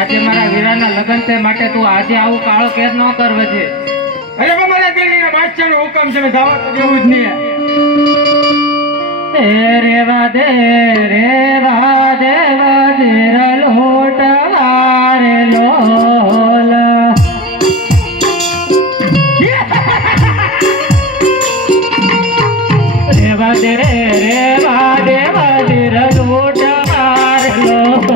આજે મારા વીરાના લગ્ન છે માટે તું આજે આવું કાળો કેદ ન કર વજે. અરે મારા દિલ્હીના બાદશાહનો હુકમ છે મેં જવા તો દેવું જ નહીં. રેવા દે વજીર લોટ વારે લોલ. રેવા દે વજીર લોટ વારે લોલ.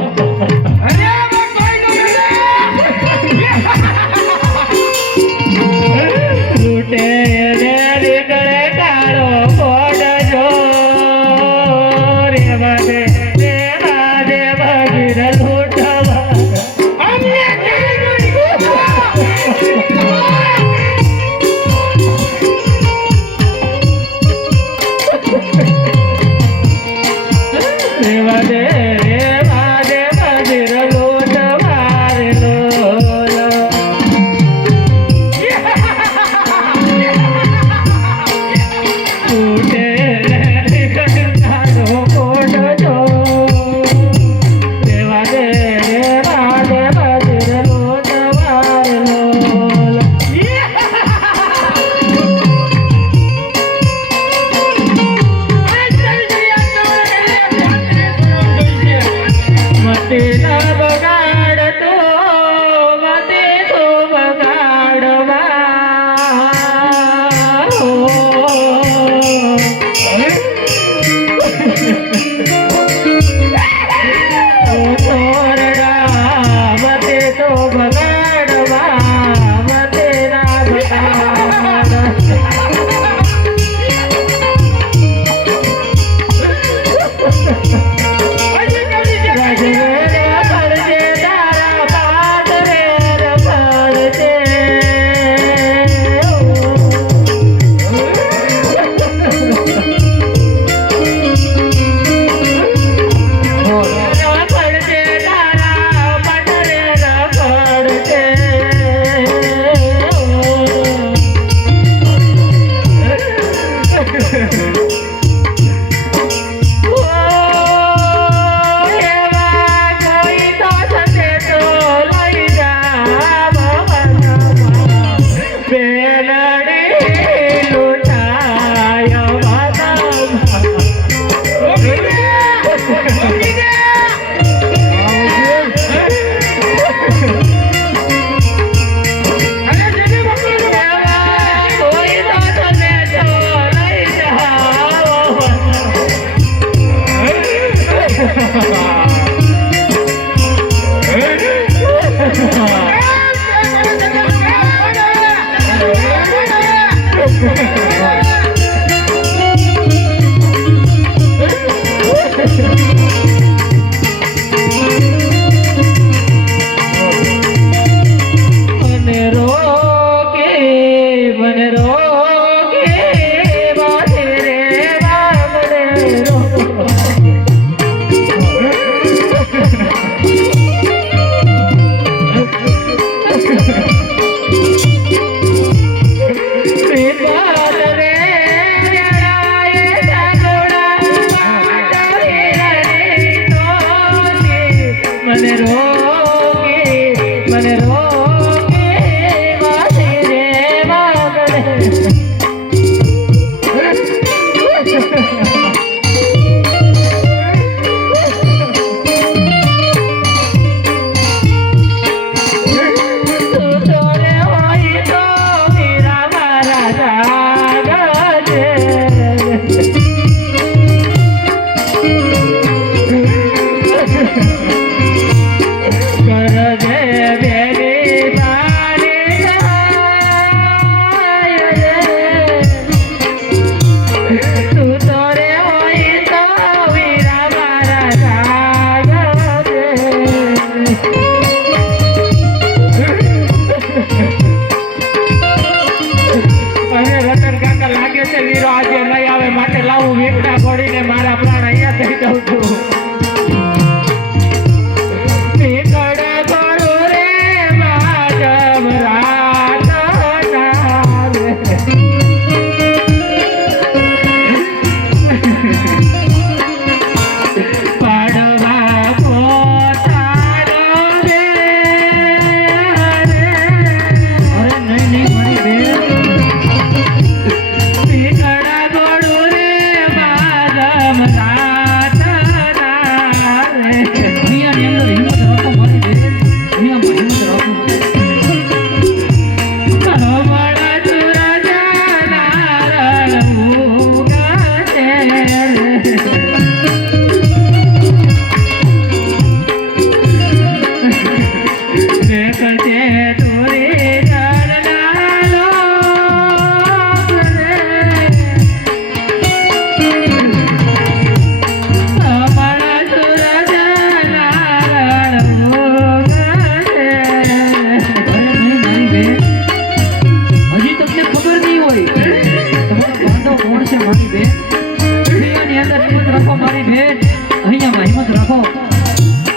રાખો મારી બેન અહીંયામાં હિંમત રાખો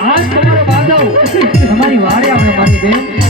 આજ તમારો બાંધવ તમારી વારે આવે મારી બેન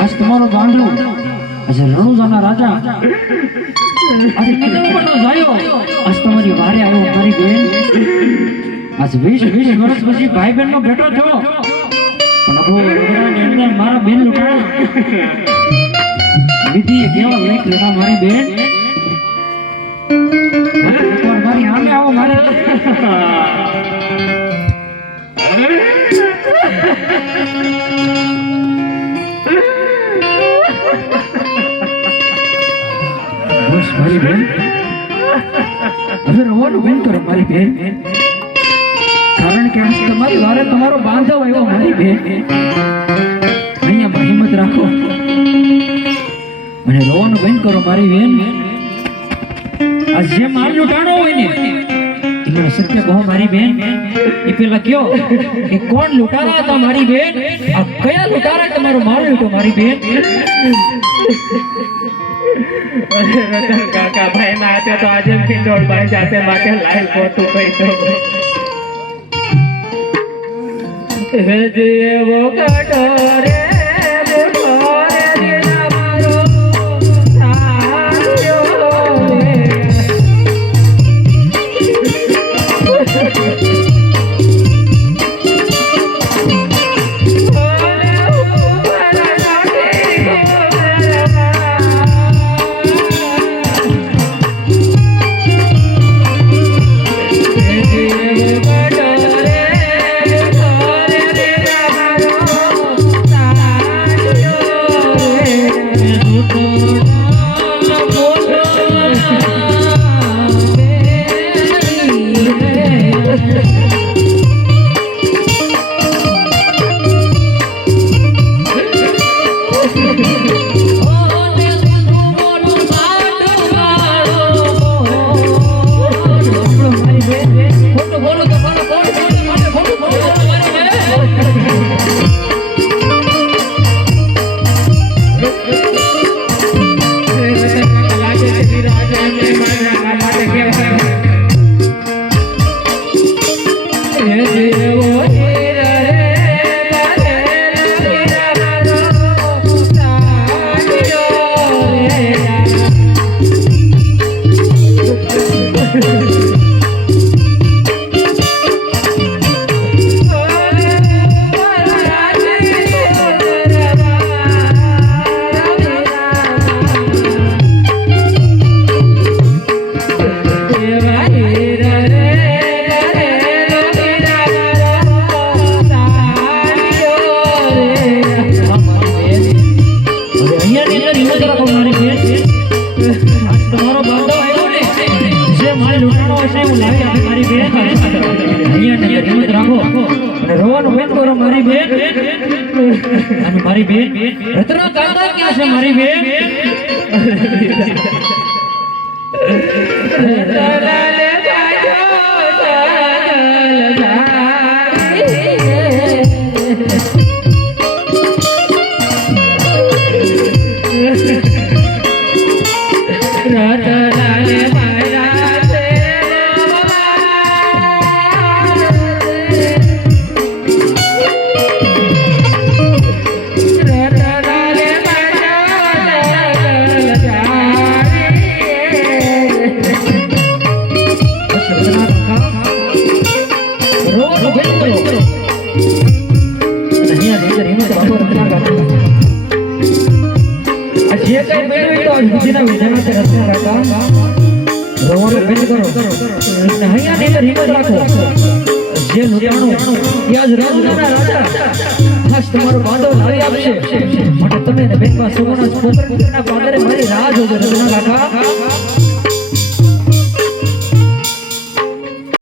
आज तुम्हारो गांडो आज रणुजाना राजा आज निकलવાનો જાયો आज તમારી વારે આવ્યો મારી બેન आज 20 વર્ષ પછી ભાઈ બેન નો ભેટો થયો પણ અબો રગડાની અંદર મારા બેન લૂંટાણા વિધિ કેવા લેખ લેવા મારી બેન મારી સામે આવો મારે મારી બેન હવે રોવાનું બેન કરો મારી બેન કારણ કે આજ તમારી વારે તમારો બાંધવ આવ્યો મારી બેન અહીંયા હિંમત રાખો અને રોવાનું બેન કરો મારી બેન આ જે માલ લૂંટાણો હોય ને એ મને સત્ય કહો મારી બેન એ પેલા કયો એ કોણ લૂંટારા હતા મારી બેન આ કયા લૂંટારા તમારો માલ લૂંટો મારી બેન રતન કાકા ભાઈ ના હાથે તો આજે પિંડોળ ભાઈ જાતે માટે લાઈવ પોતું કહી દો એવો કાઢો રે અને રોવાનું બંધ કરો મારી બેન અને મારી બેન રત્ના કાકા ક્યાં છે મારી બેન તમારો બાંધવ લાવી આપશે માટે તમે બેનમાં સોના પાદરે મારી રાહ જોજો રત્ના કાકા